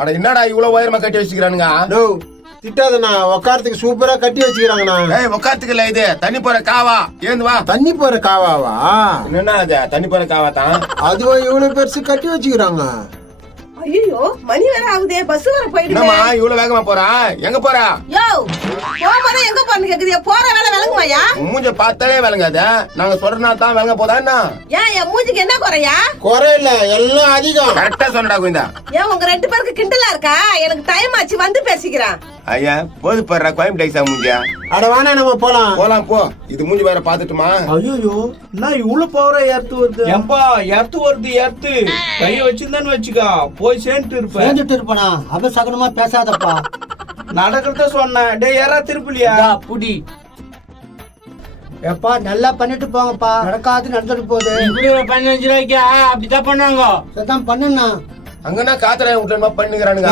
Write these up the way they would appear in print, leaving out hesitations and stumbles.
அட என்னடா இவ்வளவு உயரமா கட்டி வச்சுக்கிறானுங்க? திட்டாதண்ணா, உக்காரத்துக்கு சூப்பரா கட்டி வச்சுக்கிறாங்கண்ணா. ஏய் உக்காரத்துக்கு இல்ல, இது தண்ணி போற காவா. ஏந்து வா. தண்ணி போற காவாவா? என்னன்னா அது தண்ணி போற காவா தான். அதுவா இவ்வளவு பெருசு கட்டி வச்சுக்கிறாங்க? ஐயோ மணி வேற ஆகுதே, பஸ் வர போயிடுது. என்னம்மா இவ்வளவு வேகமா போறா? எங்க போறா? யோ போறா எங்க போறன்னு கேக்குறியா? போற வேலை விளங்குமாயா? மூஞ்ச பார்த்தாலே விளங்காத. நாங்க சொல்றனா தான் விளங்க போதா என்ன? ஏன் என் மூஞ்சிக்கு என்ன குறையா? குறை இல்ல, எல்லாம் அதிகம். கரெக்டா சொன்னடா கோவிந்தா. ஏன் உங்க 2 பேருக்கு கிண்டலா இருக்கா? எனக்கு டைம் ஆச்சு, வந்து பேசிக்கிறேன். ஐயா போது பாரு கோயம்பு டைஸா மூஞ்சியா. அட வாணா நம்ம போலாம். போலாம் போ. இது மூஞ்சி வேற பாத்துட்டுமா? ஐயோ நான் இவ்வளவு பவரா ஏத்து வருது. ஏம்பா ஏத்து வருது, ஏத்து கைய வச்சிருந்தான்னு வச்சுக்கா போய் சேர்ந்துட்டு இருப்பேன். சேர்ந்துட்டு இருப்பனா? அபசகனமா பேசாதப்பா. நடக்கிறத சொன்னேன். டே யாரா திருப்பலியா புடி எப்பா நல்லா பண்ணிட்டு போங்கப்பா. நடக்காது நடந்துட்டு போகுது. இப்படி ஒரு 15 ரூபாய்க்கு அப்படித்தான் பண்ணுவாங்க. அதான் பண்ணுண்ணா. அங்கன்னா காத்துறாய விட்டுமா பண்ணுகிறானுங்க.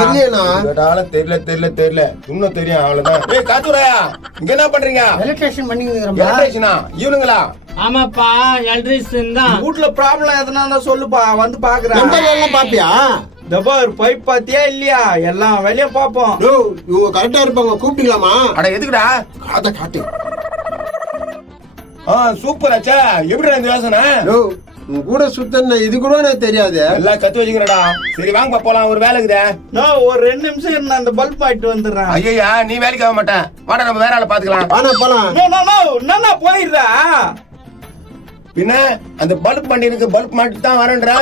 தெரியல இன்னும் தெரியும் அவ்வளவுதான். ஏய் காத்துறாயா, இங்க என்ன பண்றீங்க? எலக்ட்ரிஷியன் பண்ணிக்கிறோம். எலக்ட்ரிஷியனா இவனுங்களா? ஆமாப்பா எலக்ட்ரிஷியன் தான். வீட்டுல ப்ராப்ளம் எதனா சொல்லுப்பா, வந்து பாக்குறேன். பாப்பியா? தபார் பைப் பாத்தியா இல்லையா? எல்லாம் வெளியே பாப்போம். இவங்க கரெக்டா இருப்பாங்க, கூப்பிட்டீங்களாமா? அட எதுக்குடா? காத்த காட்டு. சூப்பர் ஆச்சா. எப்படி இந்த யோசனை? உங்க கூட சுத்தன இது கூட எனக்கு தெரியாது. எல்லாம் கத்து வச்சுக்கிறடா. சரி வாங்க போலாம், ஒரு வேலை இருக்குதே. ஒரு 2 நிமிஷம் இருந்தா அந்த பல்ப் ஆயிட்டு வந்துடுறேன். ஐயா நீ வேலைக்கு ஆக மாட்டேன். வாடா நம்ம வேற ஆளை பாத்துக்கலாம். வாடா போலாம். என்னன்னா போயிடுறா. பின்ன அந்த பல்ப் பண்ணி இருக்கு, பல்ப் மாட்டி தான் வரேன்ற.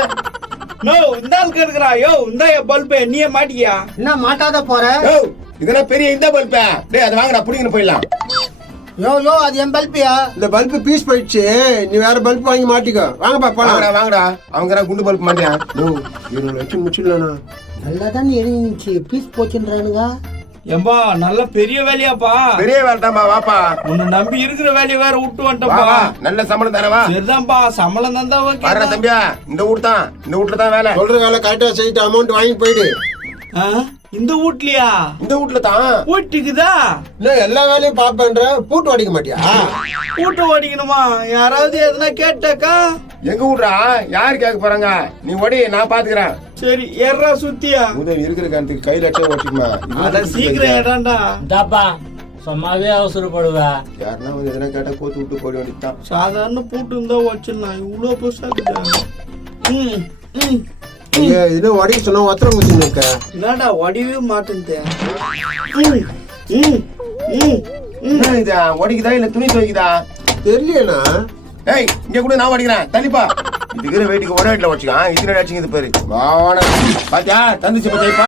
இந்த ஆளுக்கு இருக்கிறா. இந்த பல்பு நீயே மாட்டியா? என்ன மாட்டாத போற? இதெல்லாம் பெரிய இந்த பல்ப. டேய் அது வாங்கடா, புடிங்கன்னு போயிடலாம். யோ அது என் பல்பியா? இந்த பல்பு பீஸ் போயிடுச்சு, நீ வேற பல்ப் வாங்கி மாட்டிக்கோ. வாங்கப்பா போலாம். வாங்கடா. அவங்க குண்டு பல்ப் மாட்டியா? 20 லட்சம் முடிச்சிடலாண்ணா. நல்லாதான் எரிஞ்சிச்சு, பீஸ் போச்சுன்றானுங்க. ஏம்பா நல்ல பெரிய வேலையாப்பா. பெரிய வேலை தான்பா, வாப்பா. உன்னை நம்பி இருக்கிற வேலையை வேற விட்டு வா, வந்துட்டப்பா. வா. நல்ல சம்பளம் தரவா? சரிதான்ப்பா, சம்பளம் தந்தா ஓகே. வர்ற தம்பியா, இந்த வீட்டுல தான் வேலை. சொல்ற வேலை கரெக்டா செய்யிட்டு அமௌண்ட் வாங்கி போயிடு. இந்த வீட்லயா? இந்த வீட்டுல தான். வீட்டுக்குதா? இல்ல எல்லா வேலையும் பாப்பேன்ற, பூட்டு அடிக்க மாட்டியா? பூட்டு ஓடிக்கணுமா? யாராவது எதுனா கேட்டாக்கா? எங்க வீட்றா? யாரு கேட்க போறாங்க? நீ ஓடி, நான் பாத்துக்கிறேன். சரி ஏறா சுத்தியா. உதவி இருக்கிற காரணத்துக்கு கையில அடிச்சா ஓட்டிக்குமா? அத சீக்கிரம் ஏடாண்டா. தாப்பா சும்மாவே அவசரப்படுவா. யாருன்னா வந்து எதனா கேட்டா கோத்து விட்டு போட வேண்டியதுதான். சாதாரண பூட்டு இருந்தா வச்சிடலாம். இவ்வளவு பெருசா இது உடைக்க சொன்னா ஒத்தர குத்தி நிக்க. என்னடா வடிவே மாட்டேன். இதா உடைக்குதா இல்ல துணி துவைக்குதா? தெரியலண்ணா. ஏய் இங்க கூட நான் உடைக்கிறேன், தள்ளிப்பா. இதுக்கு வெயிட்டுக்கு ஒரே வீட்டுல வச்சுக்கான். இது அடிச்சுங்க பாரு. பாத்தியா தந்துச்சு பத்தியா?